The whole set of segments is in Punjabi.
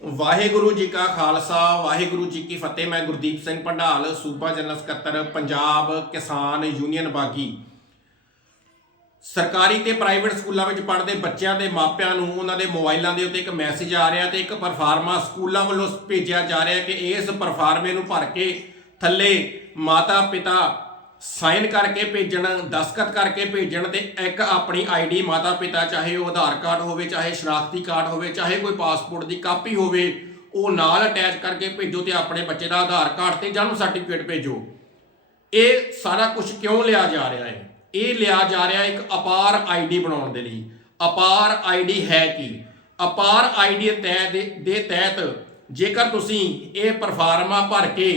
ਵਾਹਿਗੁਰੂ ਜੀ ਕਾ ਖਾਲਸਾ, ਵਾਹਿਗੁਰੂ ਜੀ ਕੀ ਫਤਿਹ। ਮੈਂ ਗੁਰਦੀਪ ਸਿੰਘ ਭੰਡਾਲ, ਸੂਬਾ ਜਨਰਲ ਸਕੱਤਰ, ਪੰਜਾਬ ਕਿਸਾਨ ਯੂਨੀਅਨ ਬਾਗੀ। ਸਰਕਾਰੀ ਤੇ ਪ੍ਰਾਈਵੇਟ ਸਕੂਲਾਂ ਵਿੱਚ ਪੜ੍ਹਦੇ ਬੱਚਿਆਂ ਦੇ ਮਾਪਿਆਂ ਨੂੰ ਉਹਨਾਂ ਦੇ ਮੋਬਾਈਲਾਂ ਦੇ ਉੱਤੇ ਇੱਕ ਮੈਸੇਜ ਆ ਰਿਹਾ ਤੇ ਇੱਕ ਪਰਫਾਰਮਾ ਸਕੂਲਾਂ ਵੱਲੋਂ ਭੇਜਿਆ ਜਾ ਰਿਹਾ ਕਿ ਇਸ ਪਰਫਾਰਮੇ ਨੂੰ ਭਰ ਕੇ ਥੱਲੇ ਮਾਤਾ ਪਿਤਾ ਸਾਈਨ ਕਰਕੇ ਭੇਜਣ ਦਸਖਤ ਕਰਕੇ ਭੇਜਣ ਤੇ ਇੱਕ ਆਪਣੀ ਆਈਡੀ ਮਾਤਾ ਪਿਤਾ, ਚਾਹੇ ਉਹ ਆਧਾਰ ਕਾਰਡ ਹੋਵੇ, ਚਾਹੇ ਸ਼ਨਾਖਤੀ ਕਾਰਡ ਹੋਵੇ, ਚਾਹੇ ਕੋਈ ਪਾਸਪੋਰਟ ਦੀ ਕਾਪੀ ਹੋਵੇ, ਉਹ ਨਾਲ ਅਟੈਚ ਕਰਕੇ ਭੇਜੋ ਤੇ ਆਪਣੇ ਬੱਚੇ ਦਾ ਆਧਾਰ ਕਾਰਡ ਤੇ ਜਨਮ ਸਰਟੀਫਿਕੇਟ ਭੇਜੋ। ਇਹ ਸਾਰਾ ਕੁਝ ਕਿਉਂ ਲਿਆ ਜਾ ਰਿਹਾ ਹੈ? ਇਹ ਲਿਆ ਜਾ ਰਿਹਾ ਇੱਕ ਅਪਾਰ ਆਈਡੀ ਬਣਾਉਣ ਦੇ ਲਈ। ਅਪਾਰ ਆਈਡੀ ਹੈ ਕੀ? ਅਪਾਰ ਆਈਡੀ ਤਹਿ ਦੇ ਦੇ ਤਹਿਤ ਜੇਕਰ ਤੁਸੀਂ ਇਹ ਪਰਫਾਰਮਾ ਭਰ ਕੇ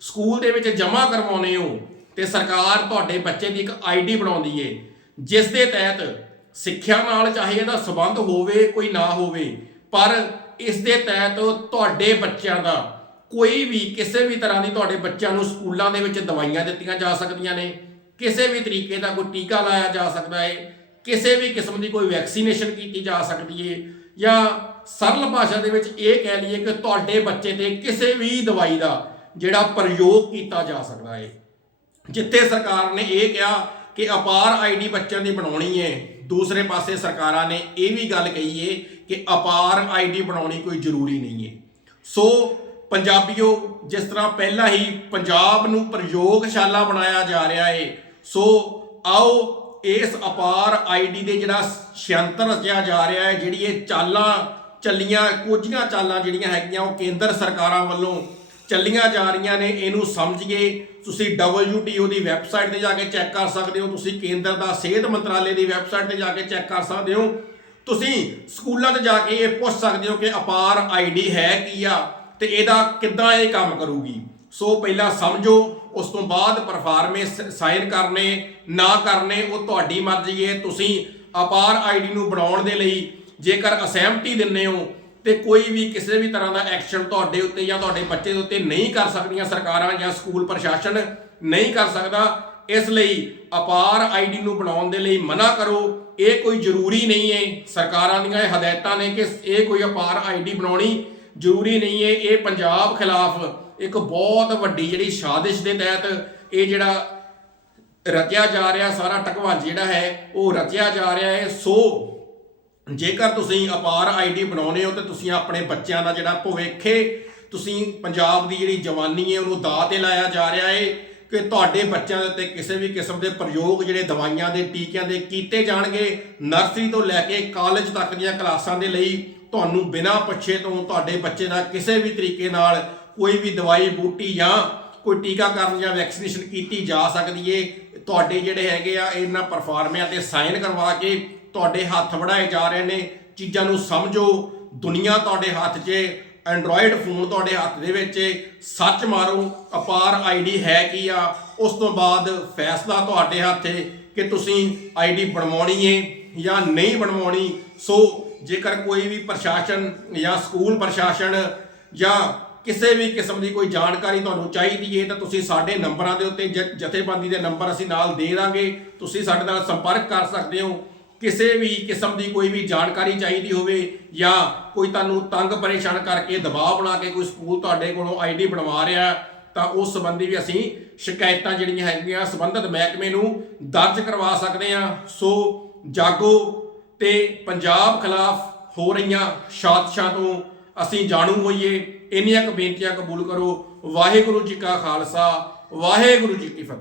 ਸਕੂਲ ਦੇ ਵਿੱਚ ਜਮ੍ਹਾਂ ਕਰਵਾਉਨੇ ਹੋ ਤੇ ਸਰਕਾਰ ਤੁਹਾਡੇ ਬੱਚੇ ਦੀ ਇੱਕ ਆਈਡੀ ਬਣਾਉਂਦੀ ਏ, ਜਿਸ ਦੇ ਤਹਿਤ ਸਿੱਖਿਆ ਨਾਲ ਚਾਹੇ ਇਹਦਾ ਸਬੰਧ ਹੋਵੇ ਕੋਈ ਨਾ ਹੋਵੇ, ਪਰ ਇਸ ਦੇ ਤਹਿਤ ਤੁਹਾਡੇ ਬੱਚਿਆਂ ਦਾ ਕੋਈ ਵੀ ਕਿਸੇ ਵੀ ਤਰ੍ਹਾਂ ਦੀ ਤੁਹਾਡੇ ਬੱਚਿਆਂ ਨੂੰ ਸਕੂਲਾਂ ਦੇ ਵਿੱਚ ਦਵਾਈਆਂ ਦਿੱਤੀਆਂ ਜਾ ਸਕਦੀਆਂ ਨੇ, ਕਿਸੇ ਵੀ ਤਰੀਕੇ ਦਾ ਕੋਈ ਟੀਕਾ ਲਾਇਆ ਜਾ ਸਕਦਾ ਹੈ ਕਿਸੇ ਵੀ ਕਿਸਮ ਦੀ ਕੋਈ ਵੈਕਸੀਨੇਸ਼ਨ ਕੀਤੀ ਜਾ ਸਕਦੀ ਹੈ ਜਾਂ ਸਰਲ ਭਾਸ਼ਾ ਦੇ ਵਿੱਚ ਇਹ ਕਹਿ ਲਈਏ ਕਿ ਤੁਹਾਡੇ ਬੱਚੇ ਤੇ ਕਿਸੇ ਵੀ ਦਵਾਈ ਦਾ ਜਿਹੜਾ ਪ੍ਰਯੋਗ ਕੀਤਾ ਜਾ ਸਕਦਾ ਹੈ ਜਿੱਥੇ ਸਰਕਾਰ ਨੇ ਇਹ ਕਿਹਾ ਕਿ ਅਪਾਰ ਆਈਡੀ ਬੱਚਿਆਂ ਦੀ ਬਣਾਉਣੀ ਹੈ ਦੂਸਰੇ ਪਾਸੇ ਸਰਕਾਰਾਂ ਨੇ ਇਹ ਵੀ ਗੱਲ ਕਹੀ ਹੈ ਕਿ ਅਪਾਰ ਆਈਡੀ ਬਣਾਉਣੀ ਕੋਈ ਜ਼ਰੂਰੀ ਨਹੀਂ ਹੈ ਸੋ ਪੰਜਾਬੀਓ, ਜਿਸ ਤਰ੍ਹਾਂ ਪਹਿਲਾਂ ਹੀ ਪੰਜਾਬ ਨੂੰ ਪ੍ਰਯੋਗਸ਼ਾਲਾ ਬਣਾਇਆ ਜਾ ਰਿਹਾ ਹੈ ਸੋ ਆਓ ਇਸ ਅਪਾਰ ਆਈਡੀ ਦੇ ਜਿਹੜਾ ਸ਼ਯੰਤਰ ਰਚਿਆ ਜਾ ਰਿਹਾ ਹੈ ਜਿਹੜੀ ਇਹ ਚਾਲਾਂ ਚੱਲੀਆਂ, ਕੁਝੀਆਂ ਚਾਲਾਂ ਜਿਹੜੀਆਂ ਹੈਗੀਆਂ, ਉਹ ਕੇਂਦਰ ਸਰਕਾਰਾਂ ਵੱਲੋਂ ਚੱਲੀਆਂ ਜਾ ਰਹੀਆਂ ਨੇ, ਇਹਨੂੰ ਸਮਝੀਏ। ਤੁਸੀਂ WTO ਦੀ ਵੈਬਸਾਈਟ ਤੇ ਜਾ ਕੇ ਚੈੱਕ ਕਰ ਸਕਦੇ ਹੋ, ਤੁਸੀਂ ਕੇਂਦਰ ਦਾ ਸਿਹਤ ਮੰਤਰਾਲੇ ਦੀ ਵੈਬਸਾਈਟ ਤੇ ਜਾ ਕੇ ਚੈੱਕ ਕਰ ਸਕਦੇ ਹੋ। ਤੁਸੀਂ ਸਕੂਲਾਂ ਤੇ ਜਾ ਕੇ ਇਹ ਪੁੱਛ ਸਕਦੇ ਹੋ ਕਿ ਅਪਾਰ ਆਈਡੀ ਹੈ ਕੀ ਆ ਤੇ ਇਹਦਾ ਕਿੱਦਾਂ ਇਹ ਕੰਮ ਕਰੂਗੀ। ਸੋ ਪਹਿਲਾਂ ਸਮਝੋ, ਉਸ ਤੋਂ ਬਾਅਦ ਪਰਫਾਰਮੇ ਸਾਈਨ ਕਰਨੇ, ਨਾ ਕਰਨੇ, ਉਹ ਤੁਹਾਡੀ ਮਰਜ਼ੀ ਹੈ। ਤੁਸੀਂ ਅਪਾਰ ਆਈਡੀ ਨੂੰ ਬਣਾਉਣ ਦੇ ਲਈ ਜੇਕਰ ਅਸਹਿਮਤੀ ਦਿੰਨੇ ਹੋ ਤੇ ਕੋਈ ਵੀ ਕਿਸੇ ਵੀ ਤਰ੍ਹਾਂ ਦਾ ਐਕਸ਼ਨ ਤੁਹਾਡੇ ਉੱਤੇ ਜਾਂ ਤੁਹਾਡੇ ਬੱਚੇ ਦੇ ਉੱਤੇ ਨਹੀਂ ਕਰ ਸਕਦੀਆਂ ਸਰਕਾਰਾਂ ਜਾਂ ਸਕੂਲ ਪ੍ਰਸ਼ਾਸਨ ਨਹੀਂ ਕਰ ਸਕਦਾ, ਇਸ ਲਈ ਅਪਾਰ ਆਈਡੀ ਨੂੰ ਬਣਾਉਣ ਦੇ ਲਈ ਮਨਾ ਕਰੋ। ਇਹ ਕੋਈ ਜ਼ਰੂਰੀ ਨਹੀਂ ਹੈ। ਸਰਕਾਰਾਂ ਦੀਆਂ ਇਹ ਹਦਾਇਤਾਂ ਨੇ ਕਿ ਇਹ ਕੋਈ ਅਪਾਰ ਆਈਡੀ ਬਣਾਉਣੀ ਜ਼ਰੂਰੀ ਨਹੀਂ ਹੈ। ਇਹ ਪੰਜਾਬ ਖਿਲਾਫ ਇੱਕ ਬਹੁਤ ਵੱਡੀ ਜਿਹੜੀ ਸਾਜ਼ਿਸ਼ ਦੇ ਤਹਿਤ ਇਹ ਜਿਹੜਾ ਰਚਿਆ ਜਾ ਰਿਹਾ, ਸਾਰਾ ਟਕਵਾਲ ਜਿਹੜਾ ਹੈ, ਉਹ ਰਚਿਆ ਜਾ ਰਿਹਾ ਹੈ। ਸੋ ਜੇਕਰ ਤੁਸੀਂ ਅਪਾਰ ਆਈਡੀ ਬਣਾਉਨੇ ਹੋ ਤੇ ਤੁਸੀਂ ਆਪਣੇ ਬੱਚਿਆਂ ਦਾ ਜਿਹੜਾ ਭਵਿੱਖ ਤੁਸੀਂ ਪੰਜਾਬ ਦੀ ਜਿਹੜੀ ਜਵਾਨੀ ਹੈ, ਉਹਨੂੰ ਦਾਅ ਤੇ ਲਾਇਆ ਜਾ ਰਿਹਾ ਹੈ ਕਿ ਤੁਹਾਡੇ ਬੱਚਿਆਂ ਦੇ ਉੱਤੇ ਕਿਸੇ ਵੀ ਕਿਸਮ ਦੇ ਪ੍ਰਯੋਗ ਜਿਹੜੇ ਦਵਾਈਆਂ ਦੇ, ਟੀਕਿਆਂ ਦੇ ਕੀਤੇ ਜਾਣਗੇ, ਨਰਸਰੀ ਤੋਂ ਲੈ ਕੇ ਕਾਲਜ ਤੱਕ ਦੀਆਂ ਕਲਾਸਾਂ ਦੇ ਲਈ ਤੁਹਾਨੂੰ ਬਿਨਾਂ ਪੁੱਛੇ ਤੋਂ ਤੁਹਾਡੇ ਬੱਚੇ ਦਾ ਕਿਸੇ ਵੀ ਤਰੀਕੇ ਨਾਲ ਕੋਈ ਵੀ ਦਵਾਈ, ਬੂਟੀ ਜਾਂ ਕੋਈ ਟੀਕਾਕਰਨ ਜਾਂ ਵੈਕਸੀਨੇਸ਼ਨ ਕੀਤੀ ਜਾ ਸਕਦੀ ਏ ਤੁਹਾਡੇ ਜਿਹੜੇ ਹੈਗੇ ਆ, ਇਹਨਾਂ ਪਰਫਾਰਮਿਆਂ ਤੇ ਸਾਈਨ ਕਰਵਾ ਕੇ ਤੁਹਾਡੇ ਹੱਥ ਵੜਾਏ ਜਾ ਰਹੇ ਨੇ। ਚੀਜ਼ਾਂ ਨੂੰ ਸਮਝੋ। ਦੁਨੀਆ ਤੁਹਾਡੇ ਹੱਥ 'ਚ ਐਂਡਰੋਇਡ ਫੋਨ ਤੁਹਾਡੇ ਹੱਥ ਦੇ ਵਿੱਚ ਏ। ਸੱਚ ਮਾਰੋ, ਅਪਾਰ ਆਈਡੀ ਹੈ ਕੀ ਆ? ਉਸ ਤੋਂ ਬਾਅਦ ਫੈਸਲਾ ਤੁਹਾਡੇ ਹੱਥ ਕਿ ਤੁਸੀਂ ਆਈਡੀ ਬਣਵਾਉਣੀ ਏ ਜਾਂ ਨਹੀਂ ਬਣਵਾਉਣੀ। ਸੋ ਜੇਕਰ ਕੋਈ ਵੀ ਪ੍ਰਸ਼ਾਸਨ ਜਾਂ ਸਕੂਲ ਪ੍ਰਸ਼ਾਸਨ ਜਾਂ ਕਿਸੇ ਵੀ ਕਿਸਮ ਦੀ ਕੋਈ ਜਾਣਕਾਰੀ ਤੁਹਾਨੂੰ ਚਾਹੀਦੀ ਹੈ ਤਾਂ ਤੁਸੀਂ ਸਾਡੇ ਨੰਬਰਾਂ ਦੇ ਉੱਤੇ ਜ- ਜਥੇਬੰਦੀ ਦੇ ਨੰਬਰ ਅਸੀਂ ਨਾਲ ਦੇ ਦਾਂਗੇ। ਤੁਸੀਂ ਸਾਡੇ ਨਾਲ ਸੰਪਰਕ ਕਰ ਸਕਦੇ ਹੋ। ਕਿਸੇ ਵੀ ਕਿਸਮ ਦੀ ਕੋਈ ਵੀ ਜਾਣਕਾਰੀ ਚਾਹੀਦੀ ਹੋਵੇ ਜਾਂ ਕੋਈ ਤੁਹਾਨੂੰ ਤੰਗ ਪਰੇਸ਼ਾਨ ਕਰਕੇ ਦਬਾਅ ਬਣਾ ਕੇ ਕੋਈ ਸਕੂਲ ਤੁਹਾਡੇ ਕੋਲੋਂ ਆਈਡੀ ਬਣਵਾ ਰਿਹਾ ਤਾਂ ਉਸ ਸੰਬੰਧੀ ਵੀ ਅਸੀਂ ਸ਼ਿਕਾਇਤਾਂ ਜਿਹੜੀਆਂ ਹੈਗੀਆਂ ਸੰਬੰਧਿਤ ਮਹਿਕਮੇ ਨੂੰ ਦਰਜ ਕਰਵਾ ਸਕਦੇ ਹਾਂ। ਸੋ ਜਾਗੋ ਤੇ ਪੰਜਾਬ ਖਿਲਾਫ ਹੋ ਰਹੀਆਂ ਸਾਜ਼ਿਸ਼ਾਂ ਤੋਂ ਅਸੀਂ ਜਾਣੂ ਹੋਈਏ। ਇੰਨੀਆਂ ਕੁ ਬੇਨਤੀਆਂ ਕਬੂਲ ਕਰੋ। ਵਾਹਿਗੁਰੂ ਜੀ ਕਾ ਖਾਲਸਾ, ਵਾਹਿਗੁਰੂ ਜੀ ਕੀ ਫਤਿਹ।